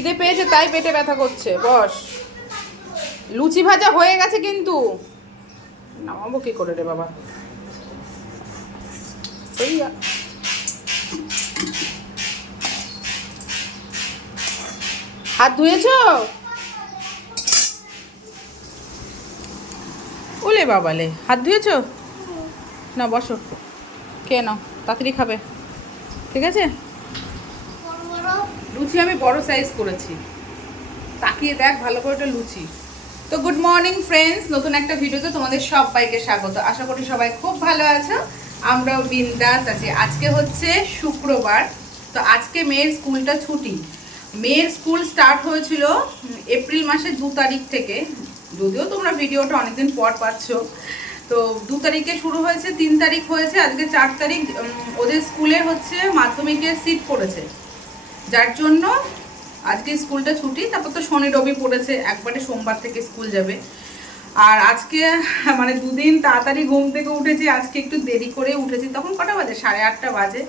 খিদে পেয়েছে, তাই পেটে ব্যথা করছে। বস। লুচি ভাজা হয়ে গেছে কিন্তু। নামাবো কি করে রে বাবা? হাত ধুয়েছো? ওলে বাবালে, হাত ধুয়েছো? না, বসো। কে নাও, তাড়াতাড়ি খাবে। ঠিক আছে? লুচি আমি বড় সাইজ করেছি। তাকিয়ে দেখ, ভালো করে একটা লুচি। তো গুড মর্নিং ফ্রেন্ডস নতুন একটা ভিডিওতে তোমাদের সবাইকে স্বাগত। আশা করি সবাই খুব ভালো আছো। আমরাও বিন্দাস আছি। আজকে হচ্ছে শুক্রবার। তো আজকে মেয়ের স্কুলটা ছুটি। মেয়ের স্কুল স্টার্ট হয়েছিল এপ্রিল মাসের দু তারিখ থেকে। যদিও তোমরা ভিডিওটা অনেকদিন পর পাচ্ছ। তো দু তারিখে শুরু হয়েছে, তিন তারিখ হয়েছে। আজকে চার তারিখ ওদের স্কুলে হচ্ছে মাধ্যমিকের সিট পড়েছে। যার জন্য আজকে স্কুলটা ছুটি, তারপর তো শনি রবি পড়েছে, একবারে সোমবার থেকে স্কুল যাবে। আর আজকে মানে দুদিন তাড়াতাড়ি ঘুম থেকে উঠেছি, আজকে একটু দেরি করে উঠেছি। তখন কটা বাজে? সাড়ে আটটা বাজে।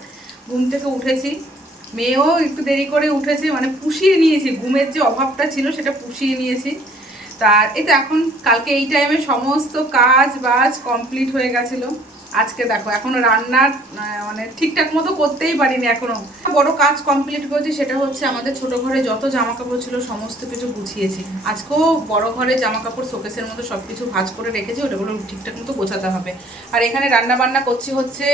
ঘুম থেকে উঠেছি। মেয়েও একটু দেরি করে উঠেছে মানে পুষিয়ে নিয়েছি। ঘুমের যে অভাবটা ছিল, সেটা পুষিয়ে নিয়েছি। তার এই তো এখন, কালকে এই টাইমে সমস্ত কাজ বাজ কমপ্লিট হয়ে গেছিল। আজকে দেখো, এখনও রান্নার মানে ঠিকঠাক মতো করতেই পারিনি এখনও। বড় কাজ কমপ্লিট করেছি, সেটা হচ্ছে আমাদের ছোট ঘরে যত জামা কাপড় ছিল সমস্ত কিছু গুছিয়েছি। আজকেও বড় ঘরে জামা কাপড় শোকেসের মতো সব কিছু ভাজ করে রেখেছি, ওটাগুলো ঠিকঠাক মতো গোছাতে হবে। আর এখানে রান্না বান্না করছি হচ্ছে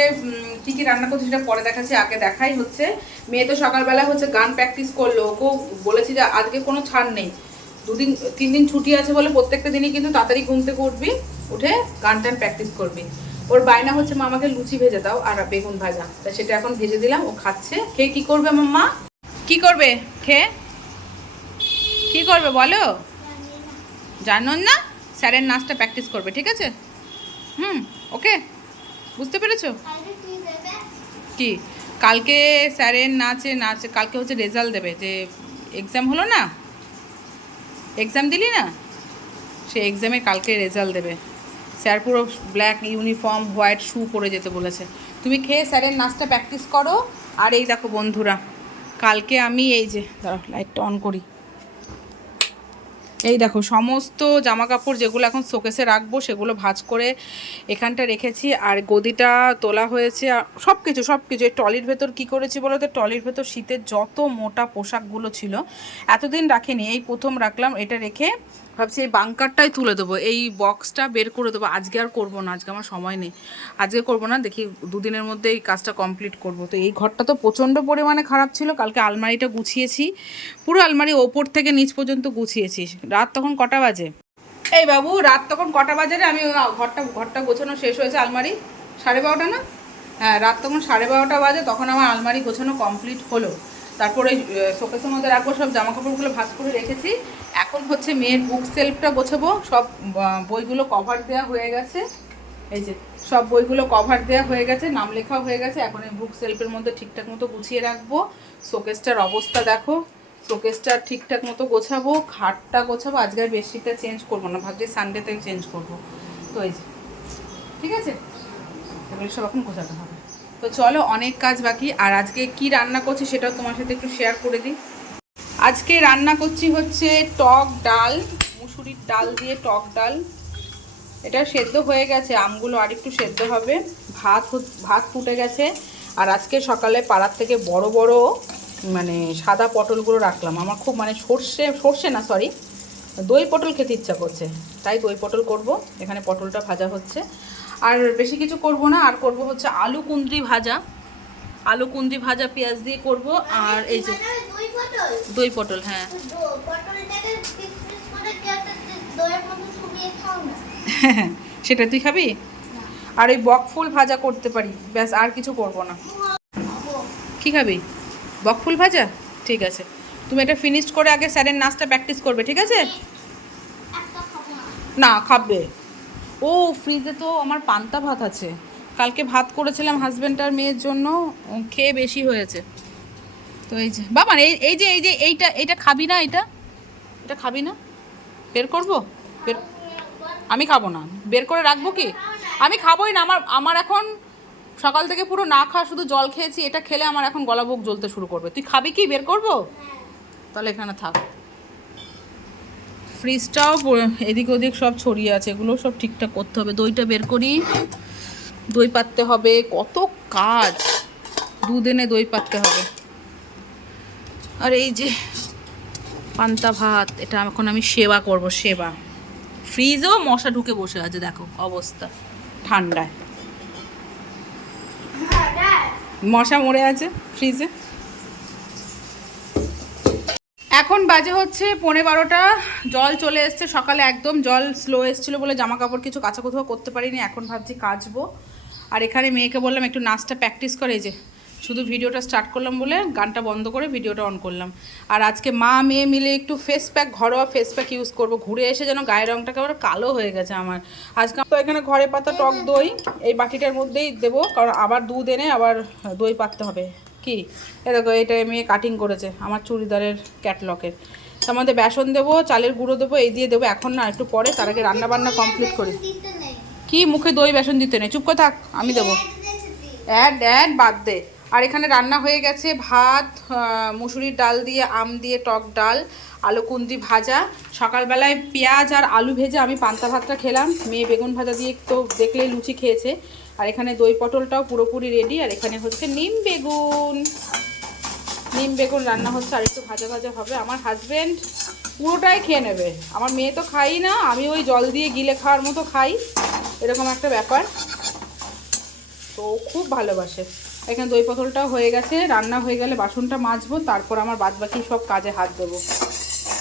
কি কি রান্না করছি সেটা পরে দেখাচ্ছি, আগে দেখাই হচ্ছে। মেয়ে তো সকালবেলা হচ্ছে গান প্র্যাকটিস করল, ওকেও বলেছি যে আজকে কোনো ছাড় নেই। দুদিন, তিন দিন ছুটি আছে বলে প্রত্যেকটা দিনই কিন্তু তাড়াতাড়ি ঘুম থেকে উঠবি, উঠে গান টান প্র্যাকটিস করবি। ওর বায়না হচ্ছে মা আমাকে লুচি ভেজে দাও আর বেগুন ভাজা। তা সেটা এখন ভেজে দিলাম ও খাচ্ছে। খেয়ে কি করবে আমার মা কি করবে? খেয়ে কি করবে বলো? জানো না স্যারের নাচটা প্র্যাকটিস করবে ঠিক আছে? হুম ওকে বুঝতে পেরেছ? কি? কালকে স্যারের নাচে নাচ কালকে হচ্ছে রেজাল্ট দেবে যে এক্সাম হলো না এক্সাম দিলি না? সে এক্সামে কালকে রেজাল্ট দেবে। স্যার পুরো ব্ল্যাক ইউনিফর্ম হোয়াইট শ্যু পরে যেতে বলেছে। তুমি খেয়ে স্যারের নাচটা প্র্যাকটিস করো। আর এই দেখো বন্ধুরা, কালকে আমি এই যে, দাঁড়াও লাইটটা অন করি। এই দেখো, সমস্ত জামা কাপড় যেগুলো এখন শোকেসে রাখব, সেগুলো ভাজ করে এখানটা রেখেছি। আর গদিটা তোলা হয়েছে, আর সব কিছু সব কিছু এই টলির ভেতর কী করেছি বলো তো? টলির ভেতর শীতের যত মোটা পোশাকগুলো ছিল, এতদিন রাখিনি। এই প্রথম রাখলাম, এটা রেখে ভাবছি এই বাংকারটাই তুলে দেবো। এই বক্সটা বের করে দেবো। আজকে আর করব না, আজকে আমার সময় নেই। আজকে করব না, দেখি দুদিনের মধ্যে এই কাজটা কমপ্লিট করব। তো এই ঘরটা তো প্রচণ্ড পরিমাণে খারাপ ছিল, কালকে আলমারিটা গুছিয়েছি। পুরো আলমারি ওপর থেকে নিচ পর্যন্ত গুছিয়েছি। রাত তখন কটা বাজে? এই বাবু, রাত তখন কটা বাজে রে? আমি ঘরটা ঘরটা গোছানো শেষ হয়েছে আলমারি। সাড়ে বারোটা না? হ্যাঁ রাত তখন সাড়ে বারোটা বাজে, তখন আমার আলমারি গোছানো কমপ্লিট হলো। তারপরে শোকেসের মধ্যে রাখব, সব জামা কাপড়গুলো ভাঁজ করে রেখেছি। এখন হচ্ছে মেয়ের বুক সেলফটা গোছাবো। সব বইগুলো কভার দেওয়া হয়ে গেছে। এই যে, সব বইগুলো কভার দেওয়া হয়ে গেছে, নাম লেখা হয়ে গেছে। এখন এই বুক সেলফের মধ্যে ঠিকঠাক মতো গুছিয়ে রাখব। শোকেসটার অবস্থা দেখো। শোকেসটা ঠিকঠাক মতো গোছাবো, খাটটা গোছাবো, আজকে আর বেডশিটটা চেঞ্জ করব না, ভাবছি সানডেতে চেঞ্জ করব। তো এই যে, ঠিক আছে? এগুলো সব এখন গোছাতে হবে। তো চলো অনেক কাজ বাকি, আর আজকে কি রান্না করছি সেটাও তোমার সাথে একটু শেয়ার করে দিই। আজকে রান্না করছি হচ্ছে টক ডাল, মুসুরির ডাল দিয়ে টক ডাল। এটা সেদ্ধ হয়ে গেছে, আমগুলো আর একটু সেদ্ধ হবে। ভাত ভাত ফুটে গেছে, আর আজকে সকালে পাড়ার থেকে বড় বড় মানে সাদা পটলগুলো রাখলাম। আমার খুব মানে সর্ষে সর্ষে না সরি দই পটল খেতে ইচ্ছা করছে। তাই দই পটল করব। এখানে পটলটা ভাজা হচ্ছে। আর বেশি কিছু করব না। আর করব হচ্ছে আলু কুন্দ্রি ভাজা। আলু কুন্দ্রি ভাজা, পেঁয়াজ দিয়ে করব। আর এই যে দই পটল হ্যাঁ। সেটা তুই খাবি? আর ওই বকফুল ভাজা করতে পারি। ব্যাস, আর কিছু করব না। কি খাবি? বকফুল ভাজা? ঠিক আছে। তুমি এটা ফিনিশ করে আগে স্যারের নাচটা প্র্যাকটিস করবে, ঠিক আছে? না, খাবে। ও ফ্রিজে তো আমার পান্তা ভাত আছে। কালকে ভাত করেছিলাম হাজব্যান্ড আর মেয়ের জন্য খেয়ে বেশি হয়েছে। তো এই যে, বাবা, এই এই যে এই যে, এইটা এইটা খাবি না এটা? এটা খাবি না? বের করব? বের আমি খাব না। বের করে রাখব কি? আমি খাবোই না, আমার আমার এখন সকাল থেকে পুরো না খাওয়া, শুধু জল খেয়েছি, এটা খেলে আমার এখন গলা বুক জ্বলতে শুরু করবে। তুই খাবি কি? বের করব? তাহলে এখানে থাক। ফ্রিজটাও এদিক ওদিক সব ছড়িয়ে আছে, এগুলো সব ঠিকঠাক করতে হবে। দইটা বের করি। দই পাততে হবে। কত কাজ! দুদিনে দই পাততে হবে। আর এই যে পান্তা ভাত, এটা এখন আমি সেবা করব, সেবা। ফ্রিজেও মশা ঢুকে বসে আছে, দেখো অবস্থা। ঠান্ডায়। মশা মরে আছে ফ্রিজে। এখন বাজে হচ্ছে পনেরো বারোটা, জল চলে এসছে, সকালে একদম জল স্লো এসছিল বলে জামা কাপড় কিছু কাঁচা কোথাও করতে পারিনি, এখন ভাবছি কাচবো। আর এখানে মেয়েকে বললাম একটু নাচটা প্র্যাকটিস করে যে শুধু ভিডিওটা স্টার্ট করলাম বলে গানটা বন্ধ করে ভিডিওটা অন করলাম। আর আজকে মা মেয়ে মিলে একটু ফেস প্যাক ঘরোয়া ফেস প্যাক ইউজ করব। ঘুরে এসে যেন গায়ের রঙটা একেবারে কালো হয়ে গেছে আমার। আজকে তো এখানে ঘরে পাতা, টক, দই, এই বাটিটার মধ্যেই দেবো। কারণ আবার দুধ এনে আবার দই পাততে হবে। কি? এ দেখো, এটা মেয়ে কাটিং করেছে আমার চুড়িদারের ক্যাটলকের তার মধ্যে বেসন দেবো, চালের গুঁড়ো দেবো, এই দিয়ে দেবো। এখন না, একটু পরে তার আগে রান্না বান্না কমপ্লিট করি। কি? মুখে দই, বেসন দিতে নেই। চুপ করে থাক, আমি দেবো। অ্যাড অ্যাড বাদ দে। আর এখানে রান্না হয়ে গেছে ভাত মুসুরির ডাল দিয়ে, আম দিয়ে, টক ডাল, আলু কুন্দি ভাজা। সকালবেলায় পেঁয়াজ আর আলু ভেজে আমি পান্তা ভাতটা খেলাম। মেয়ে বেগুন ভাজা দিয়ে তো দেখলেই লুচি খেয়েছে। আর এখানে দই পটলটাও পুরোপুরি রেডি আর এখানে হচ্ছে নিম বেগুন। নিম বেগুন রান্না হচ্ছে, আর একটু ভাজা ভাজা হবে। আমার হাজবেন্ড পুরোটাই খেয়ে নেবে। আমার মেয়ে তো খাই না, আমি ওই জল দিয়ে গিলে খাওয়ার মতো খাই। এরকম একটা ব্যাপার। তো খুব ভালোবাসে। এখানে দই পটলটাও হয়ে গেছে রান্না হয়ে গেলে বাসনটা মাজবো তারপর আমার বাদ বাকি সব কাজে হাত দেবো।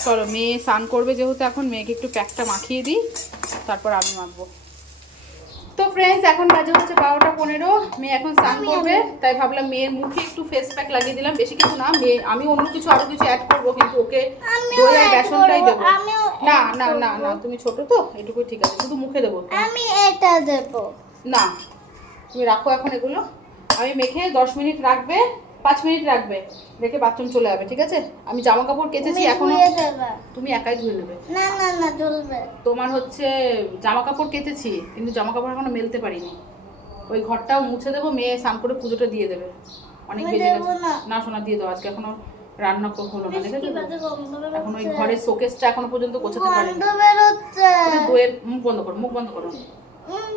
চলো মেয়ে স্নান করবে যেহেতু এখন মেয়েকে একটু প্যাকটা মাখিয়ে দিই তারপর আমি মাখবো। তো ফ্রেন্ডস এখন বাজে হচ্ছে বারোটা পনেরো মেয়ে এখন স্নান করবে তাই ভাবলাম মেয়ের মুখে একটু ফেস প্যাক লাগিয়ে দিলাম বেশি কিছু না মেয়ে আমি অন্য কিছু আরও কিছু অ্যাড করব কিন্তু ওকে দই আর বেসনটাই দেবো। না না না না তুমি ছোট তো এটুকুই ঠিক আছে শুধু মুখে দেবো। আমি এটা দেব। না তুমি রাখো এখন এগুলো। আমি মেখে দশ মিনিট রাখবে পাঁচ মিনিট রাখবে রেখে বাথরুম চলে যাবে ঠিক আছে? আমি জামা কাপড় কেচেছি এখনও তুমি একাই ধুয়ে নেবে। না না না চলবে তোমার হচ্ছে জামা কাপড় কেচেছি কিন্তু জামা কাপড় এখনও মেলতে পারিনি। ওই ঘরটাও মুছে দেবো মেয়ে স্নান করে পুজোটা দিয়ে দেবে। অনেক বেজে গেছে। না। না শোনা দিয়ে দাও আজকে এখনও রান্না হলো না দেখেছ এখন ওই ঘরের শোকেসটা এখনও পর্যন্ত গোছাতে ওটা দইয়ের মুখ বন্ধ করো মুখ বন্ধ করো। উম,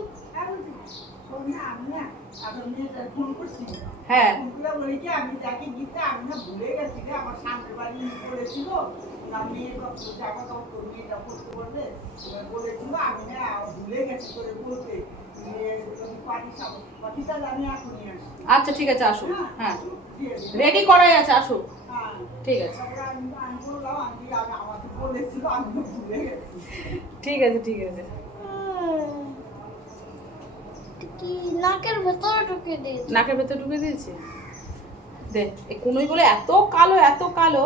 হ্যাঁ। আমি গীতা আমি না ভুলে গেছি রে আমার সামনের বাড়ি না মেয়েটা করতে বলেছিল আমি না ভুলে গেছি করে বলতে আচ্ছা ঠিক আছে আসুন হ্যাঁ রেডি করাই আছে আসুন হ্যাঁ। ঠিক আছে। ঠিক আছে ঠিক আছে। কি নাকের ভেতরে ঢুকে দিয়েছে? নাকের ভেতর ঢুকে দিয়েছি? দে এই কুনুই বলে এত কালো এত কালো।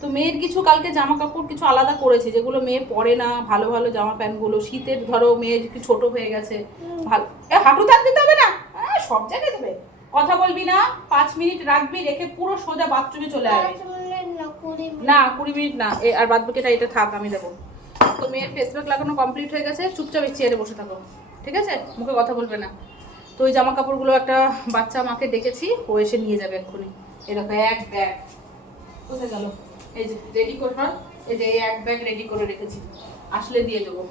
তো মেয়ের কিছু কালকে জামা কাপড় কিছু আলাদা করেছে যেগুলো মেয়ে পরে না ভালো ভালো জামা প্যান্টগুলো। শীতের ধরো মেয়ে একটু ছোট হয়ে গেছে ভালো এ হাঁটু থাক দিতে হবে না? আহ, সব জায়গায় দেবে। কথা বলবি না পাঁচ মিনিট রাখবি রেখে পুরো সোজা বাথরুমে চলে আসবে না কুড়ি মিনিট। না এ আর বাদ বাকিটা এটা থাক আমি দেবো। তো মেয়ের ফেস প্যাক লাগানো কমপ্লিট হয়ে গেছে চুপচাপ চেয়ারে বসে থাকো। ঠিক আছে? মুখে কথা বলবে না। তো ওই জামা কাপড়গুলো একটা বাচ্চা মাকে ডেকেছি ও এসে নিয়ে যাবে এক্ষুনি। এরকম এক ব্যাগ। কোথায় গেল? এই যে রেডি করবার এই যে এই এক ব্যাগ রেডি করে রেখেছি। আসলে দিয়ে দেবো।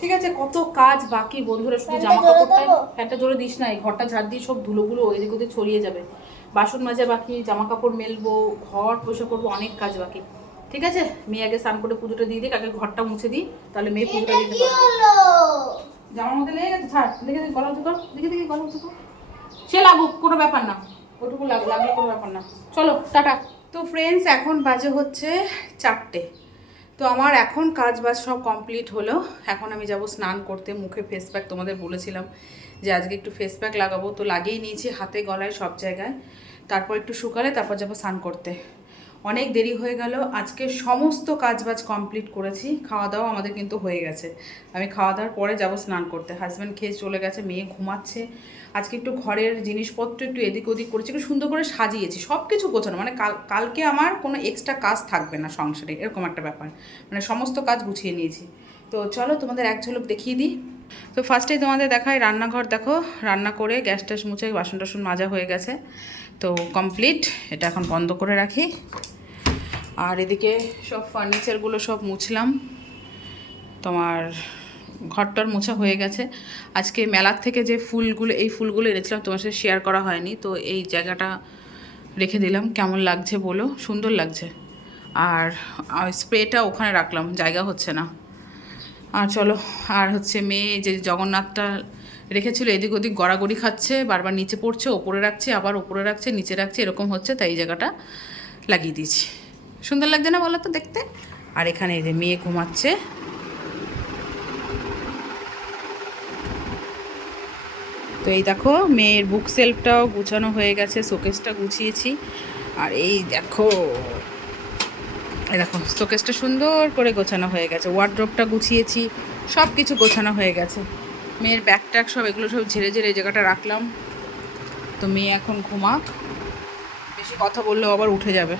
ঠিক আছে কত কাজ বাকি বন্ধুরা শুধু জামা কাপড়টা ফ্যানটা জোরে দিস না এই ঘরটা ঝাড় দিয়ে সব ধুলোগুলো এদিক ওদিক ছড়িয়ে যাবে। বাসন মাজা বাকি জামা কাপড় মেলবো ঘর পয়সা করব অনেক কাজ বাকি। ঠিক আছে? মেয়ে আগে স্নান করে পুজোটা দিয়ে দিই আগে ঘরটা মুছে দিই তাহলে মেয়ে পুজোটা দিতে পারবে। জামার মধ্যে লেগে গেছে ছাড় দেখে দেখে গলা উঁচু দেখে দেখে গলা উঁচু সে লাগুক কোনো ব্যাপার না। ওটুকু লাগ লাগলে কোনো ব্যাপার না। চলো টাটা। তো ফ্রেন্ডস এখন বাজে হচ্ছে চারটে। তো আমার এখন কাজ বাজ সব কমপ্লিট হলো। এখন আমি যাব স্নান করতে মুখে ফেস প্যাক তোমাদের বলেছিলাম যে আজকে একটু ফেস প্যাক লাগাবো। তো লাগিয়ে নিয়েছি হাতে গলায় সব জায়গায়। তারপর একটু শুকালে তারপর যাব স্নান করতে। অনেক দেরি হয়ে গেল। আজকে সমস্ত কাজবাজ কমপ্লিট করেছি। খাওয়া দাওয়া আমাদের কিন্তু হয়ে গেছে। আমি খাওয়া দাওয়ার পরে যাব স্নান করতে। হাজব্যান্ড খেয়ে চলে গেছে, মেয়ে ঘুমাচ্ছে। আজকে একটু ঘরের জিনিসপত্র একটু এদিক ওদিক করেছি, একটু সুন্দর করে সাজিয়েছি। সব কিছু গোছানো। মানে কাল, কালকে আমার কোনো এক্সট্রা কাজ থাকবে না সংসারে। এরকম একটা ব্যাপার। মানে সমস্ত কাজ গুছিয়ে নিয়েছি। তো চলো তোমাদের এক ঝলক দেখিয়ে দিই। তো ফার্স্টেই তোমাদের দেখায় রান্নাঘর। দেখো, রান্না করে গ্যাস ট্যাস মুছে বাসন টাসন মাজা হয়ে গেছে। তো কমপ্লিট এটা এখন বন্ধ করে রাখি। আর এদিকে সব ফার্নিচারগুলো সব মুছলাম। তোমার ঘরটার মোছা হয়ে গেছে। আজকে মেলার থেকে যে ফুলগুলো, এই ফুলগুলো এনেছিলাম, তোমার সাথে শেয়ার করা হয়নি। তো এই জায়গাটা রেখে দিলাম। কেমন লাগছে বলো? সুন্দর লাগছে। আর স্প্রেটা ওখানে রাখলাম, জায়গা হচ্ছে না। আর চলো, আর হচ্ছে মেয়ে, যে জগন্নাথটা রেখেছিল, এদিক ওদিক গড়াগড়ি খাচ্ছে, বারবার নিচে পড়ছে, ওপরে রাখছে, আবার ওপরে রাখছে, নিচে রাখছে, এরকম হচ্ছে, তাই এই জায়গাটা লাগিয়ে দিয়েছি। সুন্দর লাগছে না বলো তো দেখতে? আর এখানে এই যে মেয়ে ঘুমাচ্ছে। তো এই দেখো, মেয়ের বুক সেলফটাও গুছানো হয়ে গেছে শোকেসটা গুছিয়েছি। আর এই দেখো দেখো শোকেসটা সুন্দর করে গোছানো হয়ে গেছে ওয়ার্ড্রপটা গুছিয়েছি সব কিছু গোছানো হয়ে গেছে। মেয়ের ব্যাগ ট্যাগ সব, এগুলো সব ঝেড়ে ঝেড়ে এই জায়গাটা রাখলাম। তো মেয়ে এখন ঘুমাক। বেশি কথা বললেও আবার উঠে যাবে।